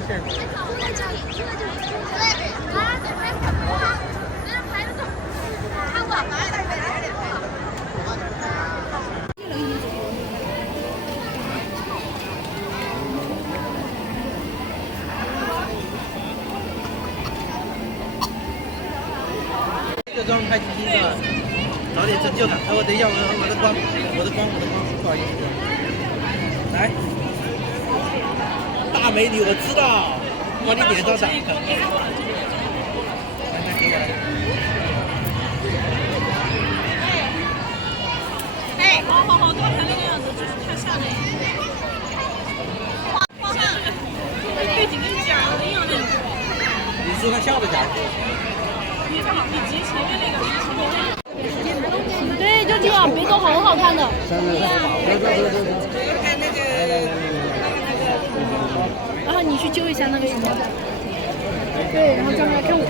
点钱。这专门拍基金的，早点拯救他。我等一下，我的光，不好意思。来，大美女，我知道，往你脸上打。来，给我来。哎，好，多才那个样子，就是太吓人。画上背景跟假的一样那种。你说他笑的假的？以及前面那个，对，就这样，别都很好看的。然后你去揪一下那个什么，对，然后专门来看我。